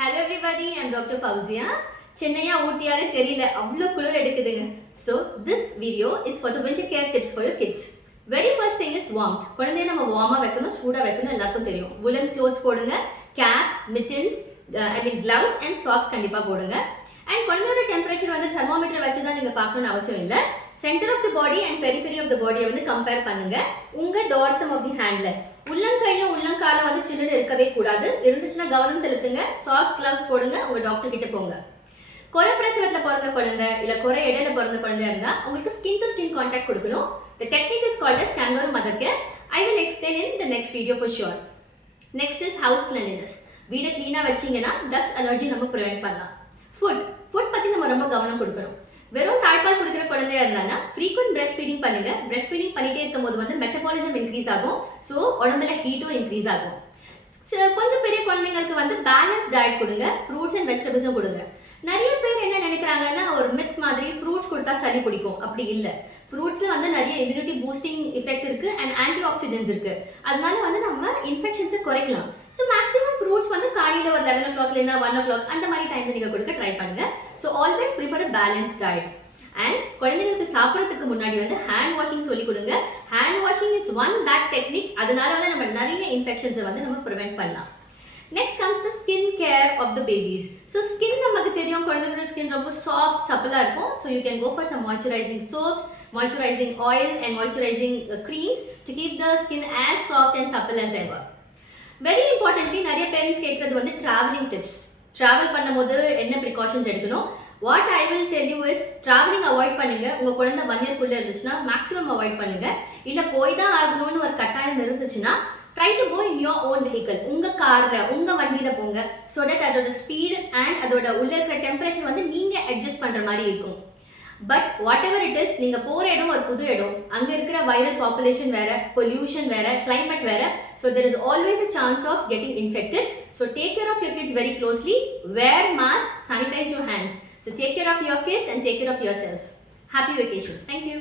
Hello everybody, I'm Dr. Fauzia. Chennaiya Ootiyaanu theriyala avlo kulur edukudunga. So this video is for the winter care tips for your kids. Very first thing is warmth. குழந்தையை நம்ம வார்மா வைக்கணும், சூடா வைக்கணும் எல்லாருக்கும் தெரியும். Woolen clothes போடுங்க, caps, mittens, gloves and socks கண்டிப்பா போடுங்க. And குழந்தையோட டெம்பரேச்சர் வந்து thermometer வச்சு தான் நீங்க பார்க்கணும்னு அவசியம் இல்ல. Center of the body and periphery of the body வந்து கம்பேர் பண்ணுங்க. உங்க dorsum of the handல உள்ளங்கையும் உள்ளங்காலும் வந்து சில்லுன்னு இருக்கவே கூடாது. இருந்துச்சுன்னா கவனம் செலுத்துங்க. சாக்ஸ் கிளவ்ஸ் போடுங்க. உங்க டாக்டர் கிட்ட போங்க. குறை பிரசவத்துல பிறந்த குழந்தை இல்ல குறை இடையில பிறந்த குழந்தையா இருந்தா உங்களுக்கு ஸ்கின் டு ஸ்கின் கான்டாக்ட் கொடுக்கணும். The technique is called as kangaroo mother care. I will explain in the next video for sure. Next is house cleanliness. வீடை க்ளீனா வச்சீங்கன்னா dust allergy நம்ம prevent பண்ணலாம். Food பத்தி நம்ம ரொம்ப கவனம் கொடுக்கணும். வெறும் தாய்ப்பால் கொடுக்குற குழந்தையா இருந்தானா frequent breastfeeding பண்ணுங்க. breastfeeding பண்ணிட்டே இருக்கும்போது வந்து மெட்டபாலிசம் இன்க்ரீஸ் ஆகும். ஸோ உடம்புல ஹீட்டும் இன்க்ரீஸ் ஆகும். கொஞ்சம் பெரிய குழந்தைங்களுக்கு வந்து பேலன்ஸ் டயட் கொடுங்க. ஃப்ரூட்ஸ் அண்ட் வெஜிடபிள்ஸும் கொடுங்க. நிறைய பேர் என்ன நினைக்கிறாங்கன்னா ஒரு மித் மாதிரி ஃப்ரூட்ஸ் கொடுத்தா சளி பிடிக்கும். அப்படி இல்லை. ஃப்ரூட்ஸ்ல வந்து நிறைய இம்யூனிட்டி பூஸ்டிங் எஃபெக்ட் இருக்கு அண்ட் ஆன்டி ஆக்சிடென்ட்ஸ் இருக்கு. அதனால வந்து நம்ம இன்ஃபெக்ஷன்ஸை குறைக்கலாம். ஸோ மேக்ஸிமம் ஃப்ரூட்ஸ் வந்து காலையில் ஒரு 11 o'clock இல்லைன்னா 1 o'clock அந்த மாதிரி டைம்ல நீங்க கொடுக்க ட்ரை பண்ணுங்க. So always prefer a balance diet. And குழந்தைங்களுக்கு சாப்பிட்றதுக்கு முன்னாடி வந்து ஹேண்ட் வாஷிங் சொல்லி கொடுங்க. Hand washing is one bad technique. அதனால வந்து நம்ம நிறைய இன்ஃபெக்ஷன்ஸை வந்து நம்ம ப்ரிவென்ட் பண்ணலாம். Next comes the skin care of the babies. So skin நமக்கு தெரியும் குழந்தைங்களோட ஸ்கின் ரொம்ப சாஃப்ட் சப்பலாக இருக்கும். So you can go for some moisturizing soaps, moisturizing oil and moisturizing creams to keep the skin as soft and supple as ever. Very importantly, நிறைய parents கேட்கறது வந்து traveling tips. travel பண்ணும்போது என்ன precautions எடுக்கணும்? What I will tell you is traveling avoid பண்ணுங்க. உங்க குழந்தை 1 year குள்ள இருந்துச்சுன்னா maximum avoid பண்ணுங்க. இல்ல போய் தான் ஆகணும்னு ஒரு கட்டாயம் இருந்துச்சுன்னா try to go in your own vehicle. உங்க கார்ல உங்க வண்டியில போங்க. so that அதோட ஸ்பீட் அண்ட் அதோட உள்ள இருக்கிற டெம்பரேச்சர் வந்து நீங்க அட்ஜஸ்ட் பண்ற மாதிரி இருக்கும். But whatever it is, நீங்க போற இடம் ஒரு புது இடம், அங்க இருக்கிற வைரல் பாப்புலேஷன் வேற, பொல்யூஷன் வேற, கிளைமேட் வேற. So there is always a chance of getting infected. So take care of your kids very closely. Wear mask, sanitize your hands. So take care of your kids and take care of yourself. Happy vacation. Thank you.